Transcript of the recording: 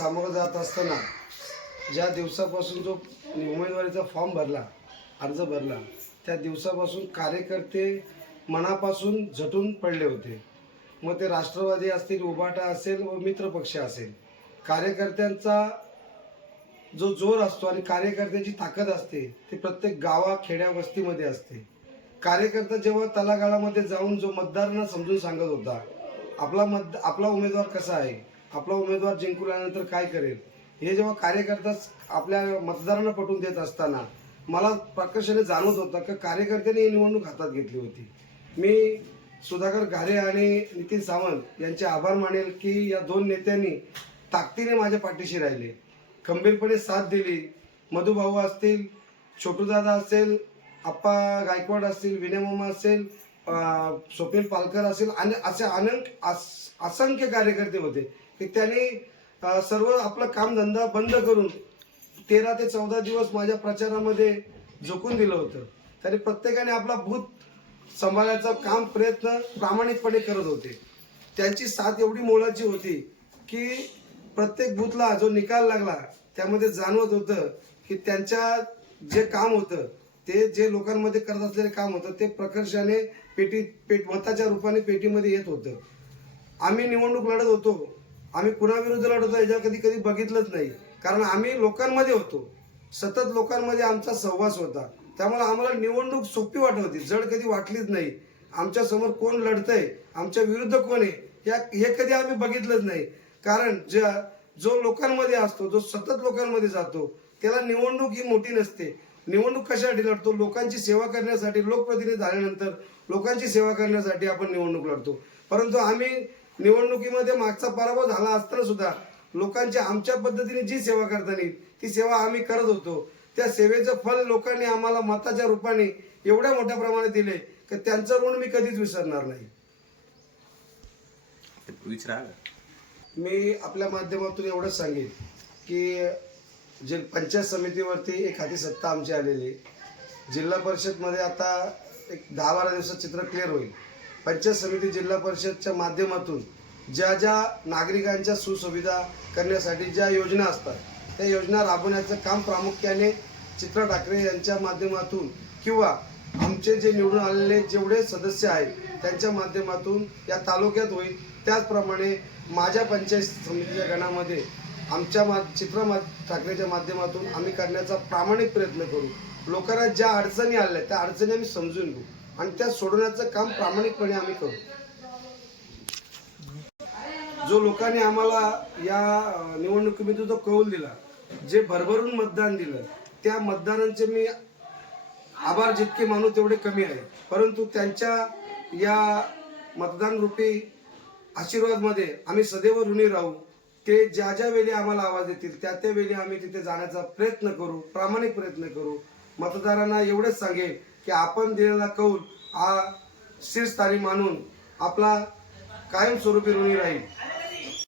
सामोरं जात असताना ज्या दिवसापासून जो उमेदवारीचा फॉर्म भरला अर्ज भरला त्या दिवसापासून कार्यकर्ते मनापासून झटून पडले होते. मग ते राष्ट्रवादी असतील उबाटा असेल व मित्रपक्ष असेल कार्यकर्त्यांचा जो जोर असतो आणि कार्यकर्त्यांची ताकद असते ती प्रत्येक गावा खेड्या वस्तीमध्ये असते. कार्यकर्ता जेव्हा तलागाळामध्ये जाऊन जो मतदारांना समजून सांगत होता आपला मत आपला उमेदवार कसा आहे आपला उमेदवार जिंकून आल्यानंतर काय करेल? हे जेव्हा कार्यकर्ता आपल्या मतदारांना पटवून देत असताना मला प्रकर्षाने जाणवत होतं की कार्यकर्त्यांनी ही निवडणूक हातात घेतली होती. मी सुधाकर घारे आणि नितीन सावंत यांचे आभार मानेल की या दोन नेत्यांनी ताकदीने माझ्या पाठीशी राहिले. खंबीरपणे साथ दिली. मधुभाऊ असतील छोटूदादा असेल आप्पा गायकवाड असतील विनयमामा असेल स्वप्नील पालकर असेल आणि असे अनंत असंख्य कार्यकर्ते होते की त्यांनी सर्व आपलं कामधंदा बंद करून तेरा ते चौदा दिवस माझ्या प्रचारामध्ये झोकून दिलं होतं. तरी प्रत्येकाने आपला भूत सांभाळायचा काम प्रयत्न प्रामाणिकपणे करत होते. त्यांची साथ एवढी मोलाची होती की प्रत्येक बूथला जो निकाल लागला त्यामध्ये जाणवत होतं की त्यांच्या जे काम होतं ते जे लोकांमध्ये करत असलेले काम होतं ते प्रकर्षाने पेटी पेट मताच्या रूपाने पेटीमध्ये येत होतं. आम्ही निवडणूक लढत होतो. आम्ही कुणाविरुद्ध लढत होतो याच्या कधी कधी बघितलंच नाही. कारण आम्ही लोकांमध्ये होतो. सतत लोकांमध्ये आमचा सहवास होता. त्यामुळे आम्हाला निवडणूक सोपी वाटत होती. जड कधी वाटलीच नाही. आमच्यासमोर कोण लढतंय आमच्या विरुद्ध कोण आहे या हे कधी आम्ही बघितलंच नाही. कारण ज्या जो लोकांमध्ये असतो जो सतत लोकांमध्ये जातो त्याला निवडणूक ही मोठी नसते. निवडणूक कशासाठी लढतो? लोकांची सेवा करण्यासाठी लोकप्रतिनिधी झाल्यानंतर लोकांची सेवा करण्यासाठी आपण निवडणूक लढतो. परंतु आम्ही निवडणुकीमध्ये मागचा पराभव झाला असताना सुद्धा लोकांची आमच्या पद्धतीने जी सेवा करता येईल ती सेवा आम्ही करत होतो. त्या सेवेचं फल लोकांनी आम्हाला मताच्या रूपाने एवढ्या मोठ्या प्रमाणात दिले की त्यांचं ऋण मी कधीच विसरणार नाही. विचारा. मी आपल्या माध्यमातून एवढंच सांगेन की जे पंचायत समितीवरती एक हाती सत्ता आमची आलेली आहे. जिल्हा परिषदमध्ये आता एक दहा बारा दिवसात चित्र क्लिअर होईल पंचायत समिती जिल्हा परिषदच्या माध्यमातून ज्या ज्या नागरिकांच्या सुसुविधा करण्यासाठी ज्या योजना असतात त्या योजना राबवण्याचं काम प्रामुख्याने चित्रा ठाकरे यांच्या माध्यमातून किंवा आमचे जे निवडून आलेले जेवढे सदस्य आहेत त्यांच्या माध्यमातून या तालुक्यात होईल त्याचप्रमाणे माझ्या पंचायत समितीच्या गणामध्ये आमच्या मा चित्रमा मा ठाकरेच्या माध्यमातून आम्ही करण्याचा प्रामाणिक प्रयत्न करू. लोकांना ज्या अडचणी आल्या त्या अडचणी आम्ही समजून घेऊ. आणि त्या सोडवण्याचं काम प्रामाणिकपणे आम्ही करू. जो लोकांनी आम्हाला या निवडणुकीमध्ये जो कौल दिला जे भरभरून मतदान दिलं त्या मतदारांचे मी आभार जितके मानू तेवढे कमी आहे. परंतु त्यांच्या या मतदान रूपी आशीर्वादमध्ये आम्ही सदैव ऋणी राहू. ते ज्या ज्या वेळी आम्हाला आवाज देतील त्या त्या वेळी आम्ही तिथे जाण्याचा प्रयत्न करू प्रामाणिक प्रयत्न करू. मतदारांना एवढंच सांगेन की आपण दिलेला कौल हा शीर्षस्थानी मानून आपला कायमस्वरूपी ऋणी राहील.